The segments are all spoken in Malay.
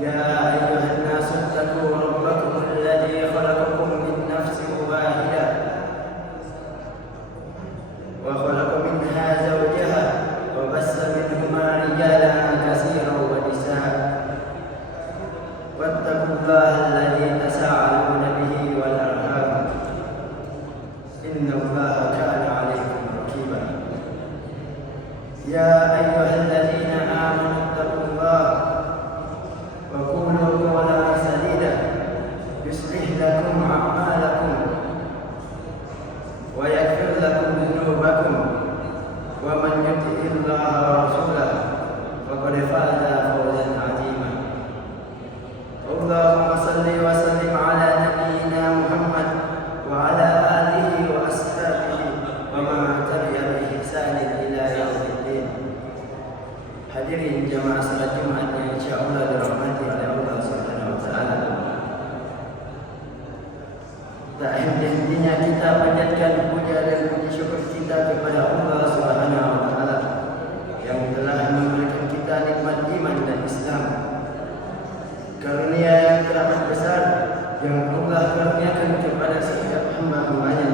يا أيها الناس اتقوا ربكم الذي خلقكم من نفس واحدة وخلق منها زوجها وبث منهما رجالا كثيرا ونساء واتقوا الله الذي تساءلون به والأرحام إن الله كان عليكم رقيبا يا أيها الذين آمنوا اتقوا الله وقولوا قولا سديدا يصلح لكم أعمالكم ويغفر لكم ذنوبكم ومن يطع الله ورسوله فقد فاز فوزا عظيما اللهم صل وسلم على نبينا محمد وعلى آله وأصحابه ومن تبع بإحسان إلى يوم الدين. Hadirin jamaah salat Jumat yang insyaallah dirahmati oleh Allah Subhanahu wa taala. Tak henti-hentinya kita panjatkan puja dan puji syukur kita kepada Allah Subhanahu wa taala yang telah memberikan kita nikmat iman dan Islam. Karunia yang teramat besar yang Allah karuniakan kepada setiap hamba-hambanya.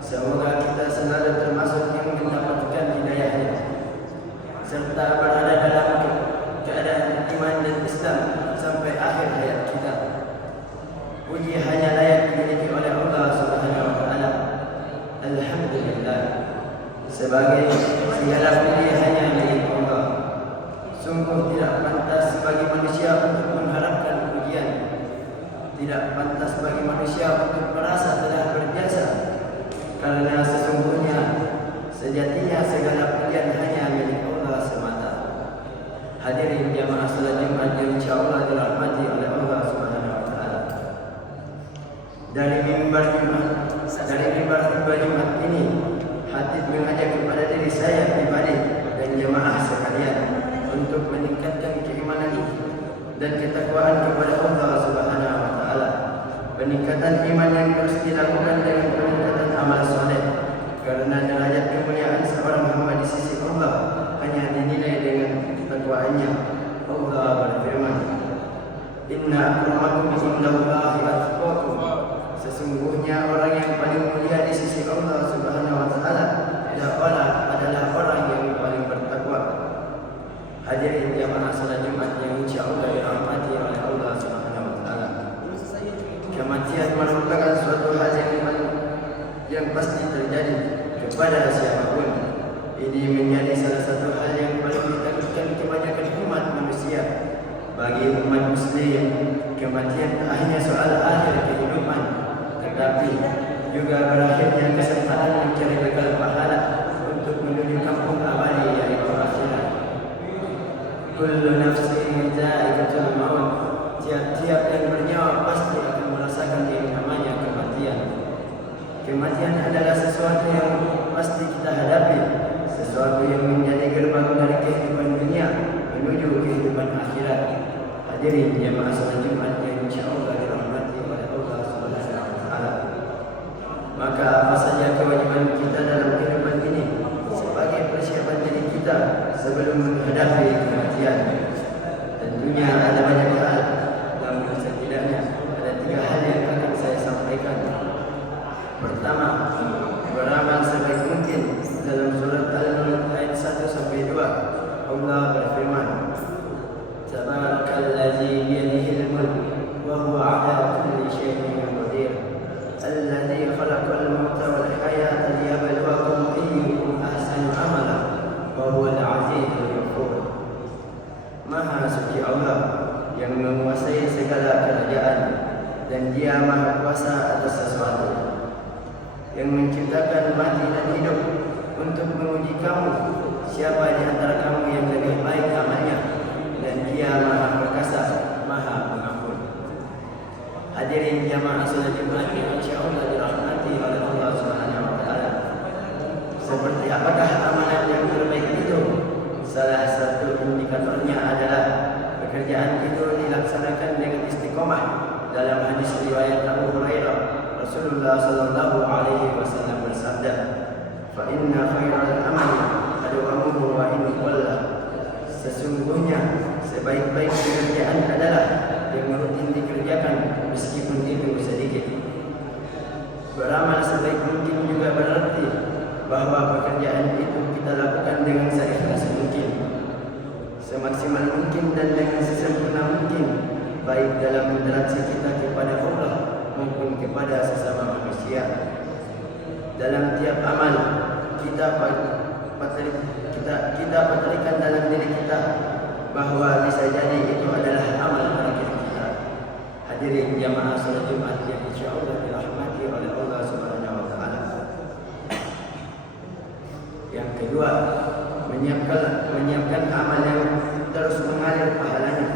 Semoga kita selalu termasuk yang mendapatkan hidayahnya serta berada dalam keadaan iman dan Islam sampai akhir hayat kita. Puji hanya layak dimiliki oleh Allah Subhanahu wa taala. Alhamdulillah. Sebagai segala puji hanya milik Allah. Sungguh tidak pantas bagi manusia untuk mengharapkan pujian. Tidak pantas bagi manusia untuk merasa telah berjasa. Karena sesungguhnya sejatinya segala pujian hanya milik Allah semata. Hadirin jamaah salat Jumat yang insyaallah dirahmati oleh Allah Subhanahu wa taala. Dari mimbar Jumat ini, Hatib mengajak kepada diri saya pribadi dan jamaah sekalian untuk meningkatkan keimanan dan ketakwaan kepada Allah Subhanahu wa taala. Peningkatan iman yang terus dilakukan dengan peningkatan amal soleh, karena derajat kemuliaan seorang hamba di sisi Allah hanya dinilai dengan ketakwaannya. Allah berfirman, Inna akramakum indallahi atqakum. Sesungguhnya orang yang paling mulia di sisi Allah Subhanahu wa taala adalah orang yang paling bertakwa. Hadirin jamaah salat Jumat yang insyaallah dirahmati oleh Allah Subhanahu wa taala. Kematian merupakan suatu hal yang pasti terjadi kepada siapapun. Ini menjadi salah satu hal yang paling ditakutkan kebanyakan umat manusia. Bagi umat muslim, kematian tak hanya soal akhir kehidupan, tetapi juga berakhirnya kesempatan mencari bekal pahala untuk menuju kampung abadi yaitu akhirat. Kullu nafsin dha'iqatul maut. Tiap-tiap yang bernyawa pasti akan merasakan yang namanya kematian. Kematian adalah sesuatu yang pasti kita hadapi, sesuatu yang menjadi gerbang dari kehidupan dunia menuju kehidupan akhirat. Hadirin jamaah salat Jumat yang insyaallah dirahmati oleh Allah Subhanahu wa taala. Maka apa saja kewajiban kita dalam kehidupan ini sebagai persiapan diri kita sebelum menghadapi kematian? Tentunya ada banyak hal, namun setidaknya ada 3 hal yang akan saya sampaikan. Pertama, beramal sebaik mungkin. Dalam surat Al-Mulk ayat 1 sampai 2, Allah berfirman, Tabarakalladzi biyadihil mulk wa huwa 'ala kulli syai'in qadir. Alladzi khalaqal mauta wal hayata liyabluwakum ayyukum ahsanu amala wa huwal 'azizul ghafur. Maha suci Allah yang menguasai segala kerajaan dan Dia Maha Kuasa atas sesuatu, yang menciptakan mati dan hidup untuk menguji kamu siapa di antara kamu yang lebih baik amalnya, dan Dia Maha Perkasa, Maha Pengampun. Hadirin jamaah salat Jumat yang insyaallah dirahmati oleh Allah Subhanahu wa taala. Seperti apakah amalan yang terbaik itu? Salah satu indikatornya adalah pekerjaan itu dilaksanakan dengan istiqomah. Dalam hadis riwayat Abu Hurairah, Rasulullah sallallahu alaihi wasallam bersabda, "Fa inna khairal amali adwamuhu wa in qalla." Sesungguhnya sebaik-baik pekerjaan adalah semaksimal mungkin dan dengan sesempurna mungkin, baik dalam interaksi kita kepada Allah maupun kepada sesama manusia. Dalam tiap amal kita patrikan dalam diri kita bahawa bisa jadi itu adalah amal bagi kita. Hadirin jamaah salat Jumat yang insyaallah dirahmati oleh Allah Subhanahu wa taala. Yang kedua, menyiapkan amal yang terus mengalir pahalanya.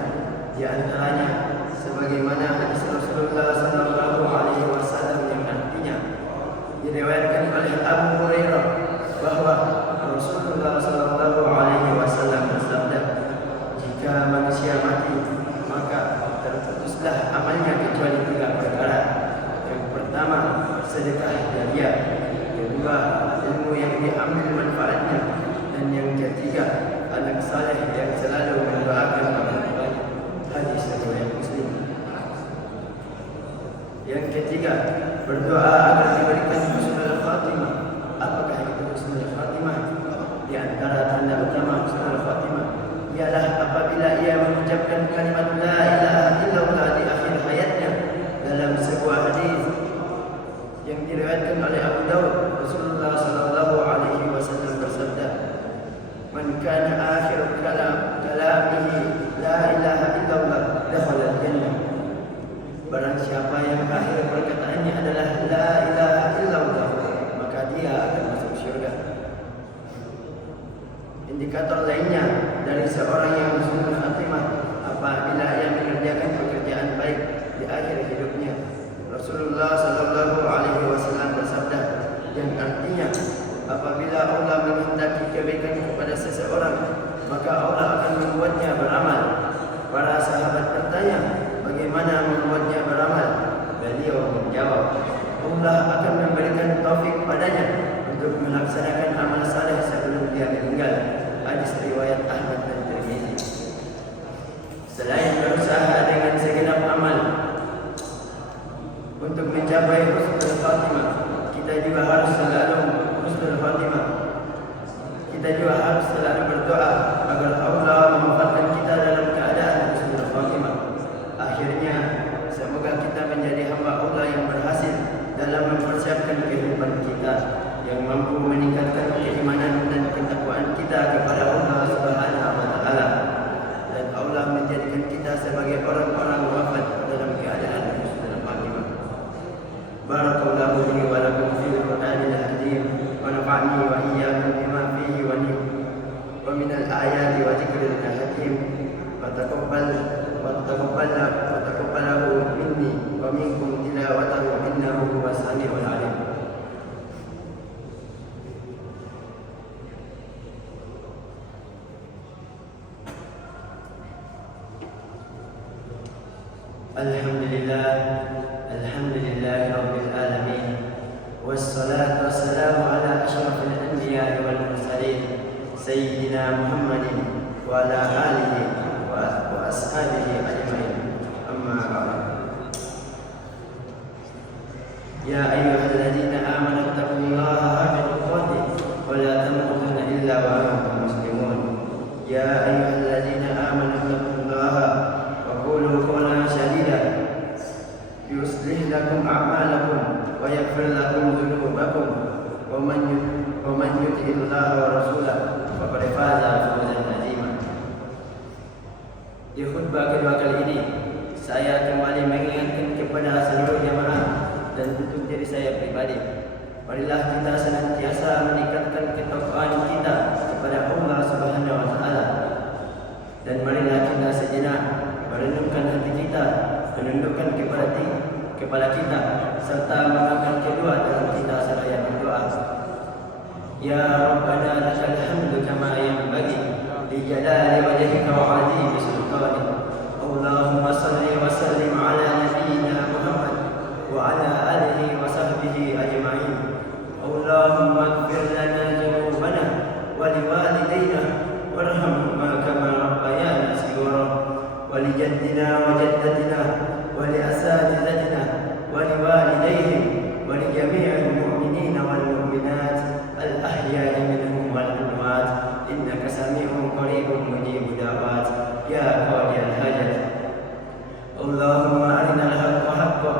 Di antaranya sebagaimana hadis Rasulullah sallallahu alaihi wasallam yang artinya diriwayatkan oleh Abu Hurairah bahwa Rasulullah sallallahu alaihi wasallam bersabda, jika manusia mati maka terputuslah amalnya kecuali 3 perkara. Yang pertama, sedekah jariah. Kedua, ilmu yang diambil manfaatnya. Dan yang ketiga, anak saleh yang selalu mendoakan orang lain. Hadis riwayat Muslim. Yang ketiga, berdoa agar diberikan husnul khatimah. Apakah itu husnul khatimah? Di antara tanda utama husnul khatimah ialah apabila ia mengucapkan kalimat la ilaha illallah di akhir hayatnya. Dalam sebuah hadis yang diriwayatkan oleh Abu Daud, Rasulullah sallallahu alaihi wasallam bersabda, "Man kana akhir kalamihi la ilaha illallah dakhala al-jannah." Barang siapa yang akhir perkataannya adalah la ilaha illallah, maka dia akan masuk syurga. Indikator lainnya dari seorang yang husnul khatimah apabila ia mengerjakan pekerjaan baik di akhir hidupnya. Rasulullah sallallahu alaihi wasallam bersabda yang artinya apabila Allah menghendaki kebaikan kepada seseorang, maka Allah akan membuatnya beramal. Para sahabat bertanya, bagaimana membuatnya beramal? Beliau menjawab, Allah akan memberikan taufik padanya untuk melaksanakan amal saleh sebelum dia meninggal. Hadis riwayat Ahmad dan Tirmizi. Selain berusaha dengan segenap amal untuk mencapai husnul khatimah, kita juga harus selalu husnul khatimah. Kita juga harus selalu berdoa agar Allah memanfaatkan kita dalam keadaan husnul khatimah. Akhirnya, semoga kita menjadi hamba Allah yang berhasil dalam mempersiapkan kehidupan kita, yang mampu meningkatkan keimanan dan ketakwaan kita kepada Allah Subhanahu wa taala, dan Allah menjadikan kita sebagai orang-orang wafat dalam keadaan husnul khatimah. Barakallahu li wa lakum fil Qur'anil Hakim wa nafa'ani wa iyyakum bima fihi wa min al-ayati wa dzikril hakim. Wa taqabbalahu minni wa minkum tilawatahu innahu huwas samiul alim. Alhamdulillah rabbil alamin, wassalatu wassalamu ala asyrafil anbiya'i wal mursalin sayyidina Muhammadin wa ala alihi wa ashabihi ajma'in. Amma ba'd. Ya ayyuhalladzina amanu taqullaha haqqa tuqatih wa la tamutunna illa wa antum muslimun. Ya ayyuhalladzina amanu taqullaha wa qulu qawlan sadida yuslih lakum a'malakum wa yaghfir lakum dhunubakum wa man yuti'illaha wa rasulahu faqad faza fawzan 'azima. Di khutbah kedua kali ini, saya kembali mengingatkan kepada seluruh jamaah dan untuk diri saya pribadi, marilah kita senantiasa meningkatkan ketakwaan kita kepada Allah Subhanahu wa taala, dan marilah kita sejenak merenungkan hati kita, menundukkan kepala kita, serta mengangkat kedua dalam kita seraya berdoa. Ya Rabbana lakal hamdu kama yanbaghi li jalali wajhika wa 'azimi sultanik. Allahumma salli wa sallim ala nabiyyina Muhammad wa ala alihi wa sahbihi ajma'in. Allahumma ighfir lana dhunubana wa liwalidayna warhamhuma kama rabbayana shighara wa li jaddina wa jaddatina wa li asatizatina wa li walidayhim wa li jami'il mu'minina wal mu'minat al ahya'i minhum wal amwat innaka sami'un qaribun mujibud da'wat. يا قاضي الحاجة. اللهم أرنا الحق حقا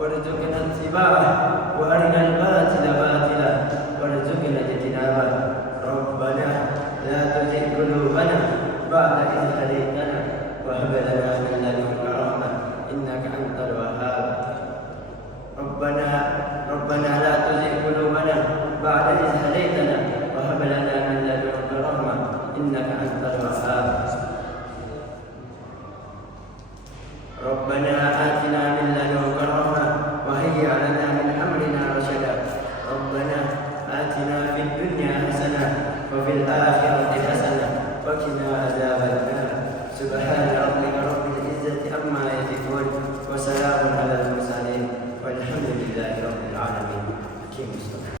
وارزقنا اتباعه وأرنا الباطل باطلا وارزقنا اجتنابه. ربنا لا تزغ قلوبنا بعد إذ هديتنا وهب لنا من لدنك رحمة إنك أنت الوهاب. ربنا لا تزغ قلوبنا بعد إذ هديتنا وهب لنا من لدنك رحمة إنك أنت الوهاب. ربنا آتنا